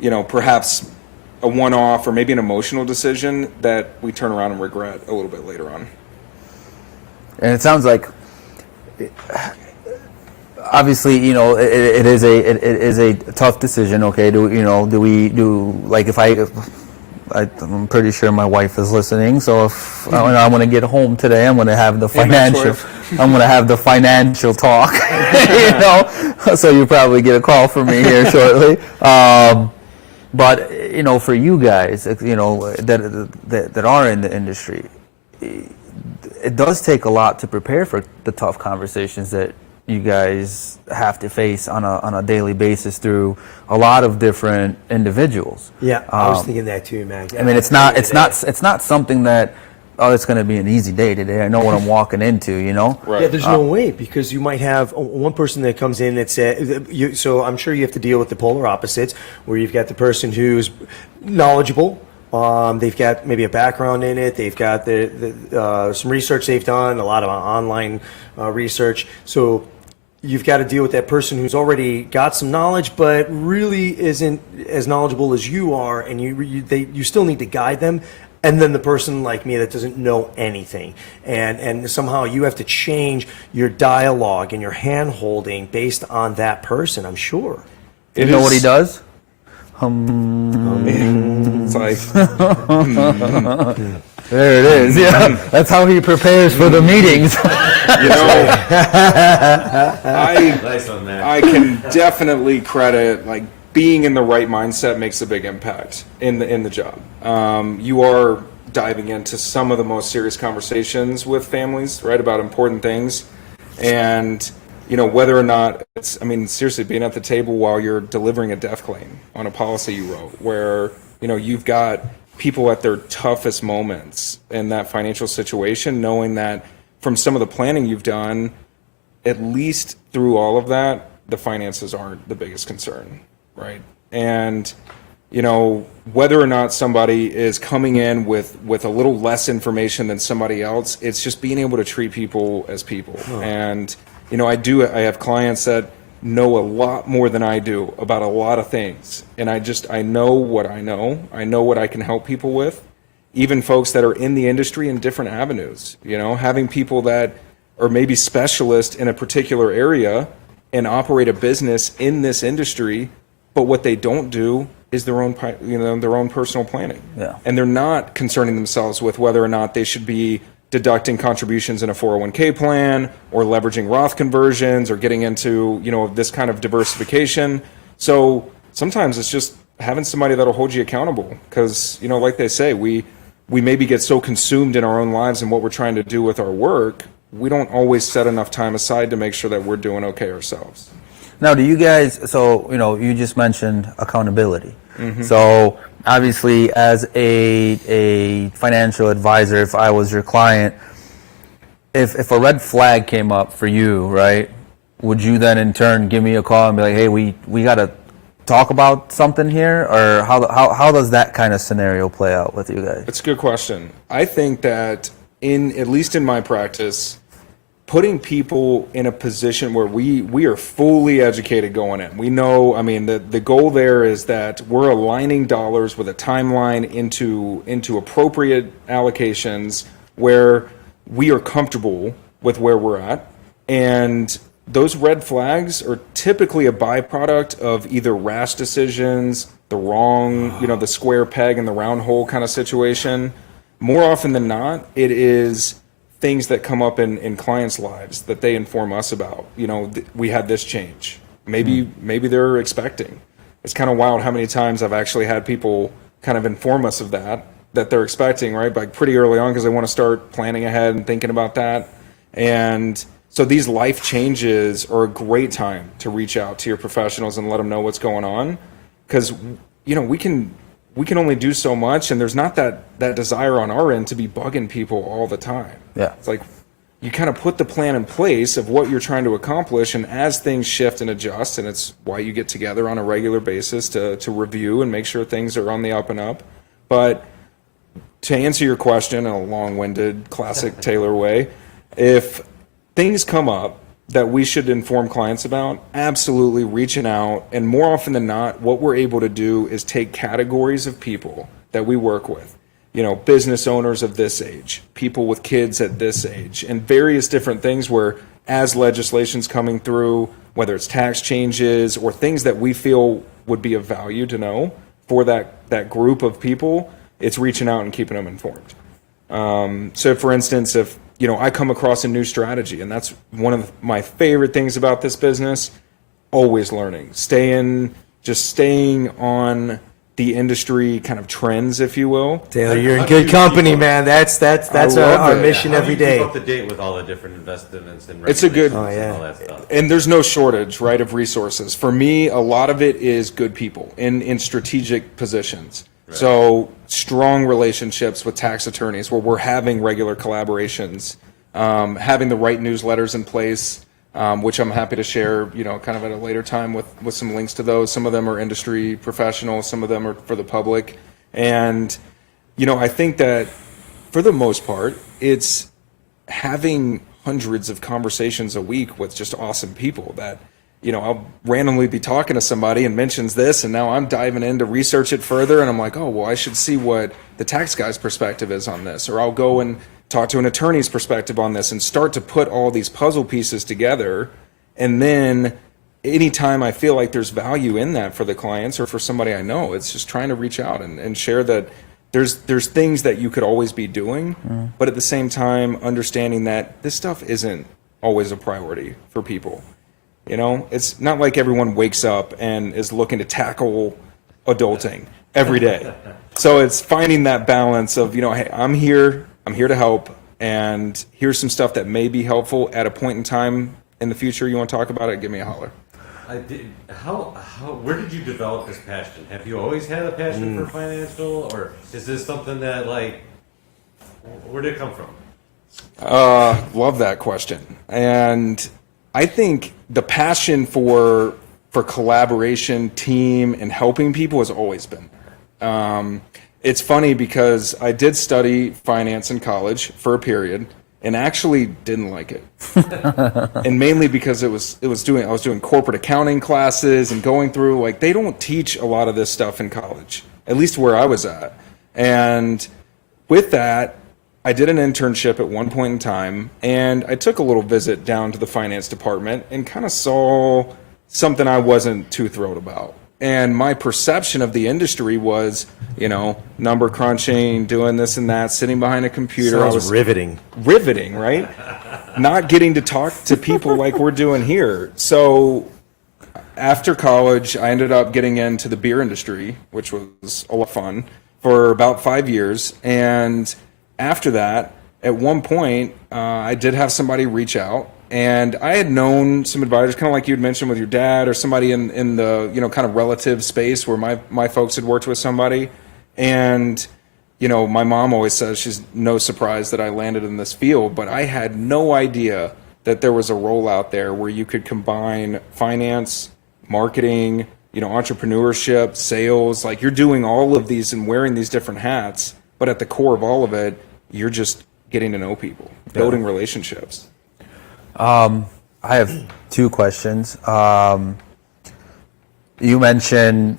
you know, perhaps a one-off or maybe an emotional decision that we turn around and regret a little bit later on. And it sounds like, obviously, you know, it is a tough decision. Okay, I'm pretty sure my wife is listening. So if I want to get home today, I'm going to have the financial talk. You know, so you probably get a call from me here shortly. But you know, for you guys, you know, that are in the industry, it does take a lot to prepare for the tough conversations that you guys have to face on a daily basis through a lot of different individuals. Yeah, I was thinking that too, man. I mean, it's not something that, oh, it's going to be an easy day today. I know what I'm walking into, you know? Right. Yeah, there's no way, because you might have one person that comes in that says, so I'm sure you have to deal with the polar opposites, where you've got the person who's knowledgeable. They've got maybe a background in it. They've got some research they've done, a lot of online research. So you've got to deal with that person who's already got some knowledge, but really isn't as knowledgeable as you are, and you still need to guide them. And then the person like me that doesn't know anything, and somehow you have to change your dialogue and your hand holding based on that person. I'm sure. You know what he does? It's like, There it is. Yeah, that's how he prepares for the meetings. you know, Nice one, man. I can definitely credit, like, being in the right mindset makes a big impact in the job. You are diving into some of the most serious conversations with families, right, about important things, and you know, whether or not it's, I mean, seriously, being at the table while you're delivering a death claim on a policy you wrote, where, you know, you've got people at their toughest moments in that financial situation, knowing that from some of the planning you've done, at least through all of that, the finances aren't the biggest concern, right? And, you know, whether or not somebody is coming in with a little less information than somebody else, it's just being able to treat people as people. And, you know, I have clients that know a lot more than I do about a lot of things. And I know what I know. I know what I can help people with. Even folks that are in the industry in different avenues, you know, having people that are maybe specialists in a particular area and operate a business in this industry, but what they don't do is their own personal planning. Yeah. And they're not concerning themselves with whether or not they should be deducting contributions in a 401k plan, or leveraging Roth conversions, or getting into, this kind of diversification. So sometimes it's just having somebody that'll hold you accountable, because, like they say, we maybe get so consumed in our own lives and what we're trying to do with our work, we don't always set enough time aside to make sure that we're doing okay ourselves. Now, do you guys, so, you just mentioned accountability. So obviously, as a financial advisor, if I was your client, if a red flag came up for you, right, would you then in turn give me a call and be like, hey, we got to talk about something here? Or how does that kind of scenario play out with you guys? It's a good question. I think that at least in my practice, putting people in a position where we are fully educated going in. We know, the goal there is that we're aligning dollars with a timeline into appropriate allocations where we are comfortable with where we're at. And those red flags are typically a byproduct of either rash decisions, the wrong, the square peg in the round hole kind of situation. More often than not, it is things that come up in clients' lives that they inform us about. We had this change. Maybe they're expecting. It's kind of wild how many times I've actually had people kind of inform us of that they're expecting, right? Like pretty early on, because they want to start planning ahead and thinking about that. And so these life changes are a great time to reach out to your professionals and let them know what's going on, because we can only do so much, and there's not that desire on our end to be bugging people all the time. Yeah. It's like you kind of put the plan in place of what you're trying to accomplish, and as things shift and adjust, and it's why you get together on a regular basis to review and make sure things are on the up and up. But to answer your question in a long-winded, classic Taylor way, if things come up that we should inform clients about, absolutely reaching out. And more often than not, what we're able to do is take categories of people that we work with, business owners of this age, people with kids at this age, and various different things where, as legislation's coming through, whether it's tax changes or things that we feel would be of value to know for that group of people, it's reaching out and keeping them informed. So for instance, if I come across a new strategy, and that's one of my favorite things about this business, always learning, staying on the industry kind of trends, if you will. Taylor, you're in good company, man. That's our mission every day. How do you keep up to date with all the different investments and It's a good, regulations and all that stuff? And there's no shortage, right, of resources. For me, a lot of it is good people in strategic positions. Right. So strong relationships with tax attorneys where we're having regular collaborations, having the right newsletters in place, which I'm happy to share, kind of at a later time with some links to those. Some of them are industry professionals, some of them are for the public. And, I think that for the most part, it's having hundreds of conversations a week with just awesome people that, I'll randomly be talking to somebody and mentions this, and now I'm diving in to research it further, and I'm like, oh, well, I should see what the tax guy's perspective is on this, or I'll go and talk to an attorney's perspective on this and start to put all these puzzle pieces together. And then anytime I feel like there's value in that for the clients or for somebody I know, it's just trying to reach out and share that there's things that you could always be doing, but at the same time, understanding that this stuff isn't always a priority for people. It's not like everyone wakes up and is looking to tackle adulting every day. So it's finding that balance of, hey, I'm here to help, and here's some stuff that may be helpful at a point in time in the future. You want to talk about it? Give me a holler. Where did you develop this passion? Have you always had a passion for financial, or is this something that, where did it come from? Love that question. And I think the passion for collaboration, team, and helping people has always been there. It's funny because I did study finance in college for a period and actually didn't like it. And mainly because I was doing corporate accounting classes and going through, they don't teach a lot of this stuff in college, at least where I was at. And with that, I did an internship at one point in time, and I took a little visit down to the finance department and kind of saw something I wasn't too thrilled about. And my perception of the industry was, number crunching, doing this and that, sitting behind a computer. Sounds riveting. Riveting, right? Not getting to talk to people like we're doing here. So after college, I ended up getting into the beer industry, which was a lot of fun, for about 5 years. And after that, at one point, I did have somebody reach out. And I had known some advisors, kind of like you had mentioned with your dad, or somebody in the kind of relative space where my folks had worked with somebody. And my mom always says she's no surprise that I landed in this field, but I had no idea that there was a role out there where you could combine finance, marketing, entrepreneurship, sales. Like, you're doing all of these and wearing these different hats, but at the core of all of it, you're just getting to know people, building relationships. I have two questions. You mentioned,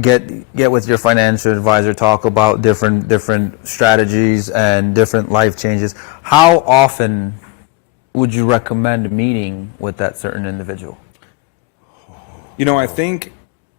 get with your financial advisor, talk about different strategies and different life changes. How often would you recommend meeting with that certain individual? I think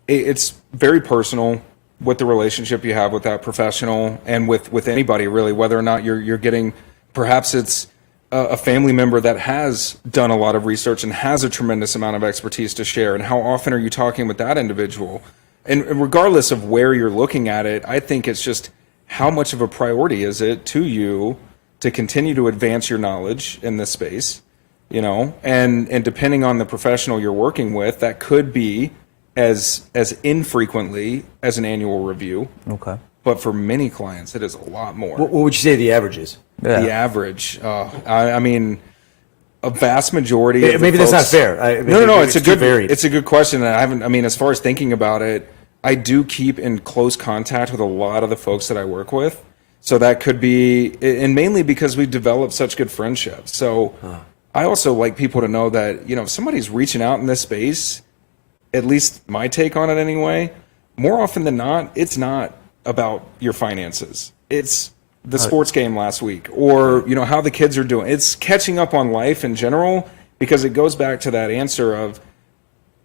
it's very personal with the relationship you have with that professional and with anybody, really, whether or not you're getting, perhaps it's a family member that has done a lot of research and has a tremendous amount of expertise to share, and how often are you talking with that individual? And regardless of where you're looking at it, I think it's just how much of a priority is it to you to continue to advance your knowledge in this space, and depending on the professional you're working with, that could be as infrequently as an annual review. Okay. But for many clients, it is a lot more. What would you say the average is? Yeah. The average, I mean, a vast majority. Of Maybe the that's not folks, fair. No. It's too varied. a good question. And I haven't. I mean, as far as thinking about it, I do keep in close contact with a lot of the folks that I work with. So that could be, and mainly because we've developed such good friendships. So I also like people to know that if somebody's reaching out in this space, at least my take on it anyway, more often than not, it's not about your finances. It's the sports game last week, or how the kids are doing. It's catching up on life in general, because it goes back to that answer of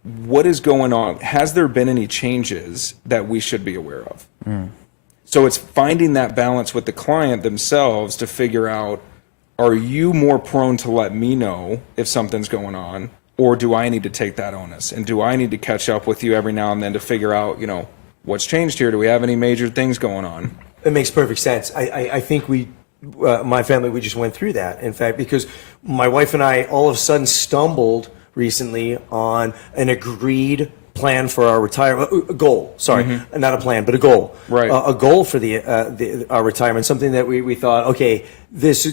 what is going on. Has there been any changes that we should be aware of? So it's finding that balance with the client themselves to figure out, are you more prone to let me know if something's going on, or do I need to take that onus? And do I need to catch up with you every now and then to figure out, what's changed here? Do we have any major things going on? It makes perfect sense. I think my family, we just went through that. In fact, because my wife and I all of a sudden stumbled recently on an agreed plan for our retirement, a goal. Sorry, not a plan, but a goal. Right. A goal for our retirement, something that we thought, okay, this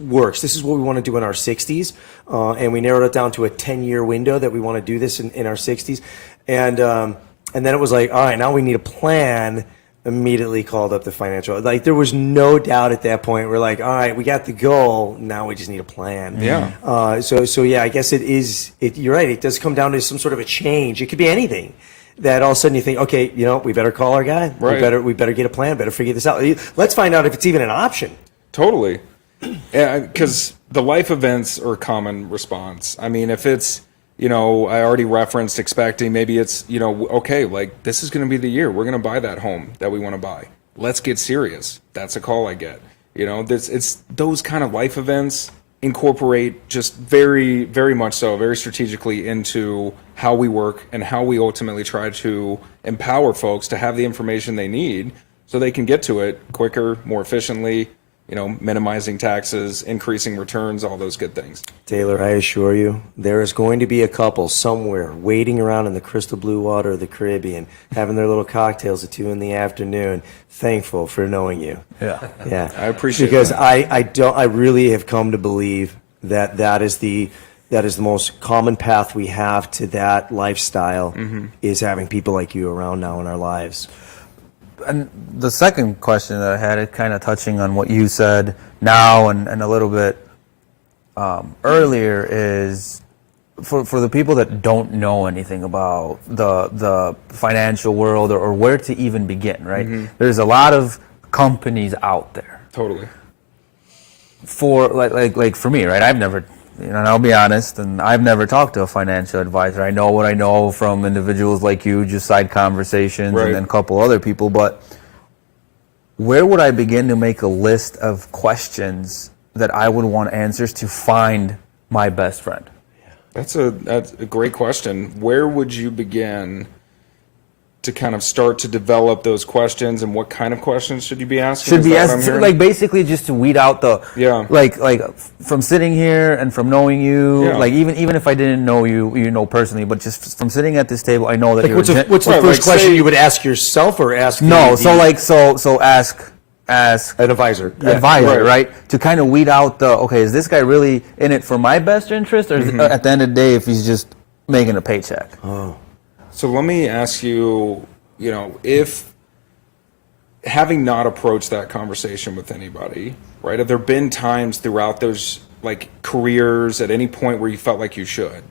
works. This is what we want to do in our 60s, and we narrowed it down to a 10-year window that we want to do this in our 60s, and then it was like, all right, now we need a plan. Immediately called up the financial. Like, there was no doubt at that point. We're like, all right, we got the goal. Now we just need a plan. Yeah. So yeah, I guess it is. You're right. It does come down to some sort of a change. It could be anything. That all of a sudden you think, okay, we better call our guy. Right. We better get a plan. Better figure this out. Let's find out if it's even an option. Totally. Because the life events are a common response. I mean, if it's, I already referenced expecting, maybe it's, okay, like, this is going to be the year. We're going to buy that home that we want to buy. Let's get serious. That's a call I get. It's those kind of life events incorporate just very, very much so, very strategically into how we work and how we ultimately try to empower folks to have the information they need so they can get to it quicker, more efficiently, minimizing taxes, increasing returns, all those good things. Taylor, I assure you, there is going to be a couple somewhere waiting around in the crystal blue water of the Caribbean, having their little cocktails at 2 p.m, thankful for knowing you. Yeah. Yeah. I appreciate because that. I really have come to believe that is the most common path we have to that lifestyle, is having people like you around now in our lives. And the second question that I had, it kind of touching on what you said now and a little bit earlier, is for the people that don't know anything about the financial world or where to even begin, right? There's a lot of companies out there. Totally. For like for me, right? I've never and I'll be honest, and I've never talked to a financial advisor. I know what I know from individuals like you, just side conversations, Right. and then a couple other people, but where would I begin to make a list of questions that I would want answers to find my best friend? That's a great question. Where would you begin to kind of start to develop those questions, and what kind of questions should you be asking? Should Is be that what I'm asked, hearing? like basically just to weed out the like from sitting here and from knowing you, Yeah. like even if I didn't know you personally, but just from sitting at this table, I know that Like, you're what's the Right, first like, question say- you would ask yourself or ask? no. the- So ask an advisor. advisor, Right. right? To kind of weed out the, okay, is this guy really in it for my best interest, or is at the end of the day, if he's just making a paycheck? So let me ask you, if having not approached that conversation with anybody, right? Have there been times throughout those like careers at any point where you felt like you should?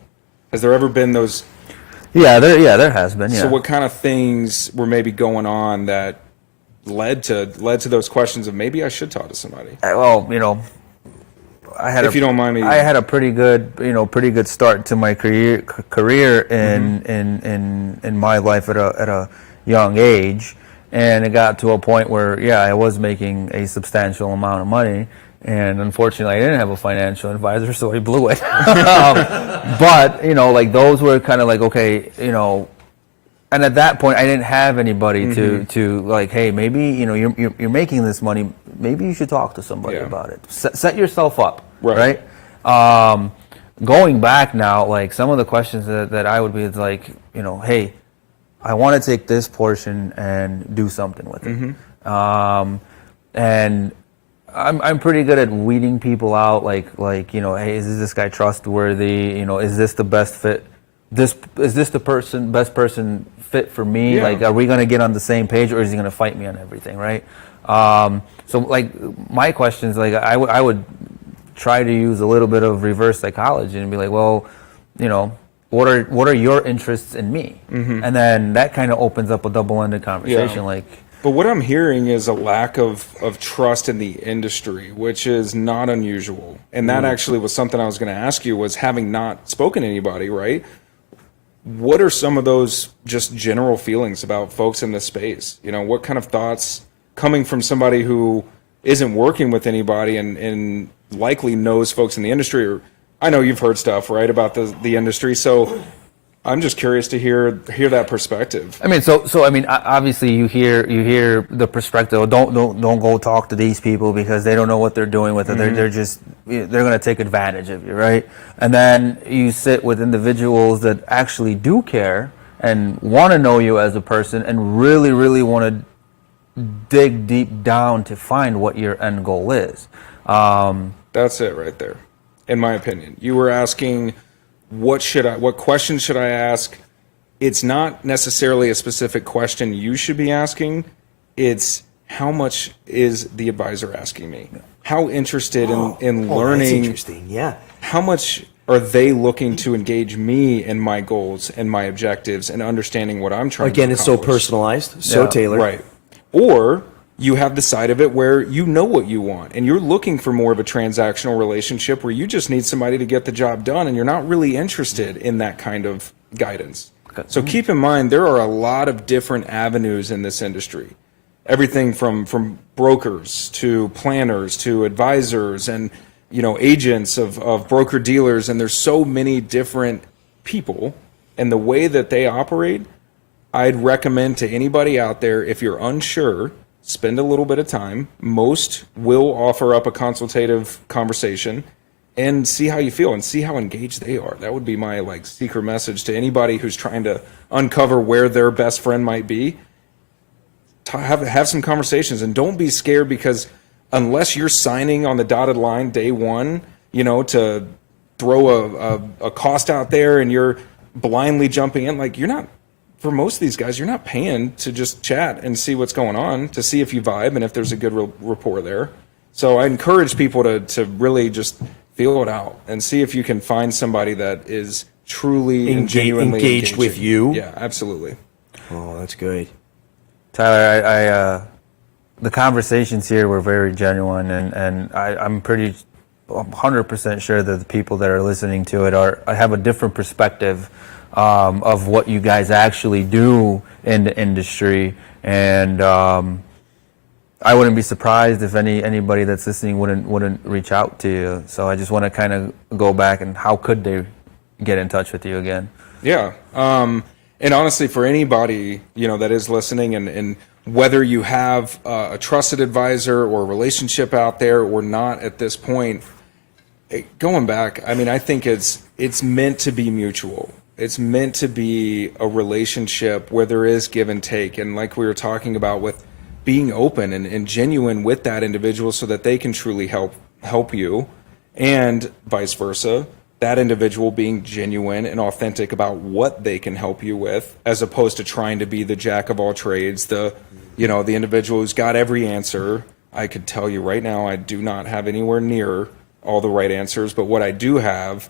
Has there ever been those? Yeah, there has been. Yeah. So what kind of things were maybe going on that led to those questions of maybe I should talk to somebody? Well, I had If you don't mind me- I had a pretty good start to my career in my life at a young age, and it got to a point where I was making a substantial amount of money, and unfortunately I didn't have a financial advisor, so I blew it. But like those were kind of like, okay, and at that point I didn't have anybody to like, hey, maybe you're making this money, maybe you should talk to somebody Yeah. about it. Set yourself up, Right. right? Going back now, like some of the questions that I would be like, hey, I want to take this portion and do something with it. And I'm pretty good at weeding people out, like hey, is this guy trustworthy? Is this the best fit? Is this the best person fit for me? Yeah. Like, are we going to get on the same page, or is he going to fight me on everything, right? So like my questions, like I would try to use a little bit of reverse psychology and be like, well, what are your interests in me? And then that kind of opens up a double-ended conversation. Yeah. Like, But what I'm hearing is a lack of trust in the industry, which is not unusual. And that actually was something I was going to ask you, was having not spoken to anybody, right? What are some of those just general feelings about folks in this space? What kind of thoughts coming from somebody who isn't working with anybody and likely knows folks in the industry? Or I know you've heard stuff, right, about the industry. So I'm just curious to hear that perspective. I mean, so I mean, obviously you hear the perspective. Oh, don't go talk to these people because they don't know what they're doing with it. They're going to take advantage of you, right? And then you sit with individuals that actually do care and want to know you as a person and really, really want to dig deep down to find what your end goal is. That's it right there, in my opinion. You were asking, what questions should I ask? It's not necessarily a specific question you should be asking. It's how much is the advisor asking me? How interested in That's learning? interesting. Yeah. How much are they looking to engage me in my goals and my objectives and understanding what I'm trying Again, to it's so accomplish? personalized, so Yeah. tailored. Right. Or you have the side of it where you know what you want and you're looking for more of a transactional relationship where you just need somebody to get the job done and you're not really interested in that kind of guidance. So keep in mind, there are a lot of different avenues in this industry. Everything from brokers to planners to advisors and agents of broker dealers, and there's so many different people, and the way that they operate, I'd recommend to anybody out there, if you're unsure, spend a little bit of time. Most will offer up a consultative conversation and see how you feel and see how engaged they are. That would be my secret message to anybody who's trying to uncover where their best friend might be. Have some conversations, and don't be scared, because unless you're signing on the dotted line day one, to throw a cost out there and you're blindly jumping in, you're not, for most of these guys, you're not paying to just chat and see what's going on, to see if you vibe and if there's a good rapport there. So I encourage people to really just feel it out and see if you can find somebody that is truly and genuinely engaged with engaging. you. Yeah, absolutely. Oh, that's good. Tyler, the conversations here were very genuine, and I'm pretty 100% sure that the people that are listening to it have a different perspective of what you guys actually do in the industry, and I wouldn't be surprised if anybody that's listening wouldn't reach out to you. So I just want to kind of go back and how could they get in touch with you again? Yeah. And honestly, for anybody, that is listening, and whether you have a trusted advisor or a relationship out there or not at this point, going back, I think it's meant to be mutual. It's meant to be a relationship where there is give and take. And like we were talking about, with being open and genuine with that individual so that they can truly help you, and vice versa, that individual being genuine and authentic about what they can help you with, as opposed to trying to be the jack of all trades, the individual who's got every answer. I could tell you right now, I do not have anywhere near all the right answers, but what I do have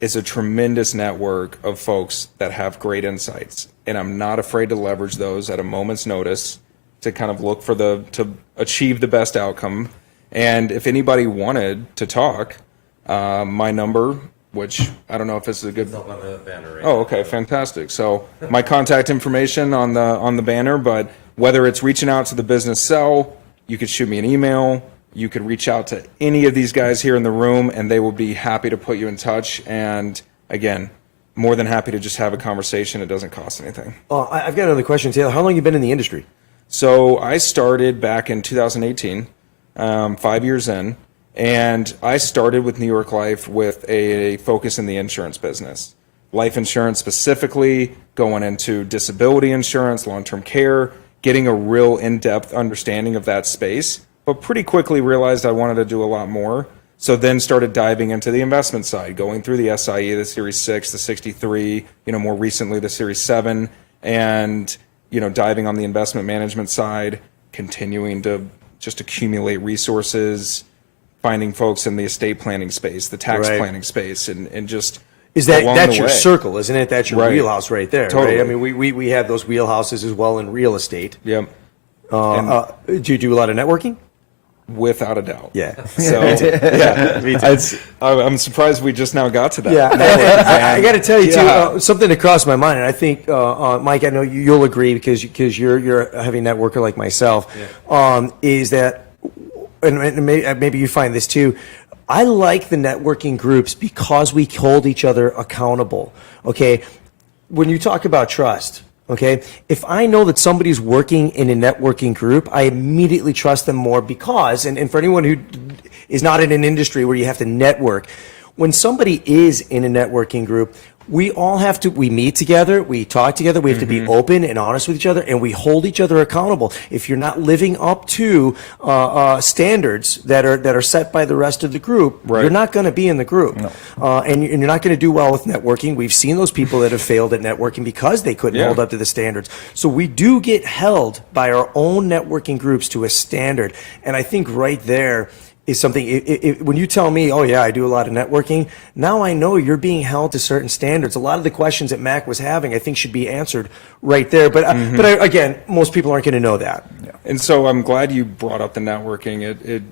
is a tremendous network of folks that have great insights, and I'm not afraid to leverage those at a moment's notice to kind of look to achieve the best outcome. And if anybody wanted to talk, my number, which I don't know if this is a good. It's up on the banner right Oh, now. okay, fantastic. So my contact information on the banner, but whether it's reaching out to the business cell, you could shoot me an email. You could reach out to any of these guys here in the room, and they will be happy to put you in touch. And again, more than happy to just have a conversation. It doesn't cost anything. I've got another question, Taylor. How long have you been in the industry? So I started back in 2018, 5 years in, and I started with New York Life with a focus in the insurance business. Life insurance specifically, going into disability insurance, long-term care, getting a real in-depth understanding of that space, but pretty quickly realized I wanted to do a lot more. So then started diving into the investment side, going through the SIE, the Series 6, the 63, more recently the Series 7, and diving on the investment management side, continuing to just accumulate resources, finding folks in the estate planning space, the tax Right. planning space, and just Is along that's the your way. circle, isn't it? That's your Right. wheelhouse right there. Totally. Right? I mean, we have those wheelhouses as well in real estate. Yep, Do you do a lot of networking? without a doubt. Yeah. So yeah, I'm surprised we just now got to that. Yeah, I got to tell you Yeah. too, something that crossed my mind, and I think Mike, I know you'll agree because you're a heavy networker like myself. Is that, and maybe you find this too. I like the networking groups because we hold each other accountable. Okay, when you talk about trust. Okay, if I know that somebody's working in a networking group, I immediately trust them more because, and for anyone who is not in an industry where you have to network, when somebody is in a networking group, we meet together, we talk together, we have to be open and honest with each other, and we hold each other accountable. If you're not living up to standards that are set by the rest of the group, Right. you're not going to be in the group. And you're not going to do well with networking. We've seen those people that have failed at networking because they couldn't Yeah. hold up to the standards. So we do get held by our own networking groups to a standard. And I think right there is something, when you tell me, oh yeah, I do a lot of networking, now I know you're being held to certain standards. A lot of the questions that Mac was having, I think should be answered right there. But again, most people aren't going to know that. And so I'm glad you brought up the networking. It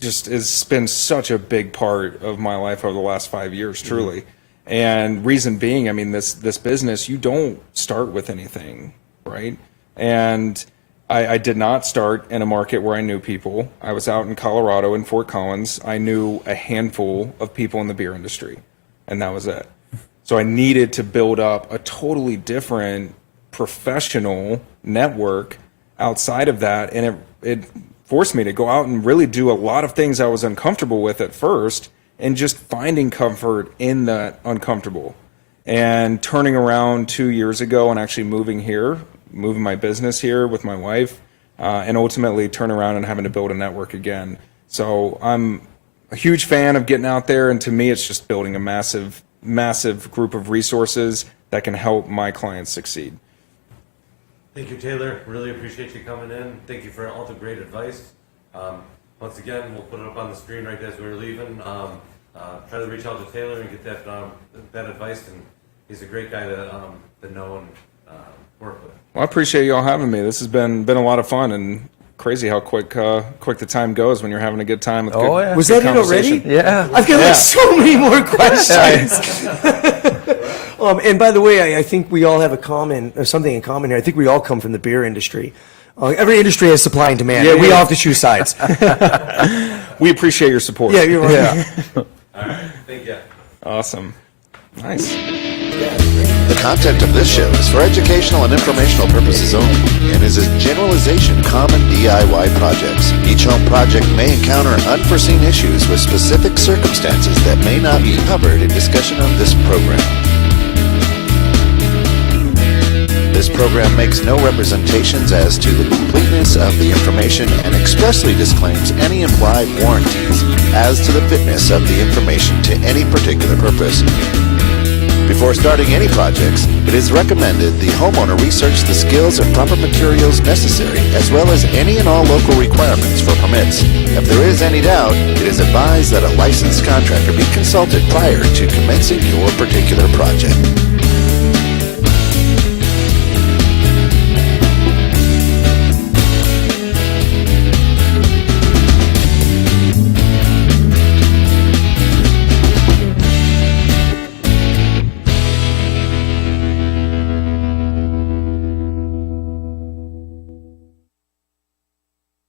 just has been such a big part of my life over the last 5 years, truly. And reason being, this business, you don't start with anything, right? And I did not start in a market where I knew people. I was out in Colorado in Fort Collins. I knew a handful of people in the beer industry, and that was it. So I needed to build up a totally different professional network outside of that, and it forced me to go out and really do a lot of things I was uncomfortable with at first, and just finding comfort in that uncomfortable. And turning around 2 years ago and actually moving my business here with my wife, and ultimately turn around and having to build a network again. So I'm a huge fan of getting out there, and to me, it's just building a massive, massive group of resources that can help my clients succeed. Thank you, Taylor. Really appreciate you coming in. Thank you for all the great advice. Once again, we'll put it up on the screen right as we're leaving. Try to reach out to Taylor and get that advice. And he's a great guy to know and work with. Well, I appreciate y'all having me. This has been a lot of fun, and crazy how quick the time goes when you're having a good time with Oh, good, yeah. Was good that it already? conversation. Yeah. I've got like so many more questions. And by the way, I think we all have something in common here. I think we all come from the beer industry. Every industry has supply and demand. We all have to choose sides. We appreciate your support. Yeah, you're right. All right, thank you. Awesome. Nice. The content of this show is for educational and informational purposes only and is a generalization of common DIY projects. Each home project may encounter unforeseen issues with specific circumstances that may not be covered in discussion of this program. This program makes no representations as to the completeness of the information and expressly disclaims any implied warranties as to the fitness of the information to any particular purpose. Before starting any projects, it is recommended the homeowner research the skills and proper materials necessary, as well as any and all local requirements for permits. If there is any doubt, it is advised that a licensed contractor be consulted prior to commencing your particular project.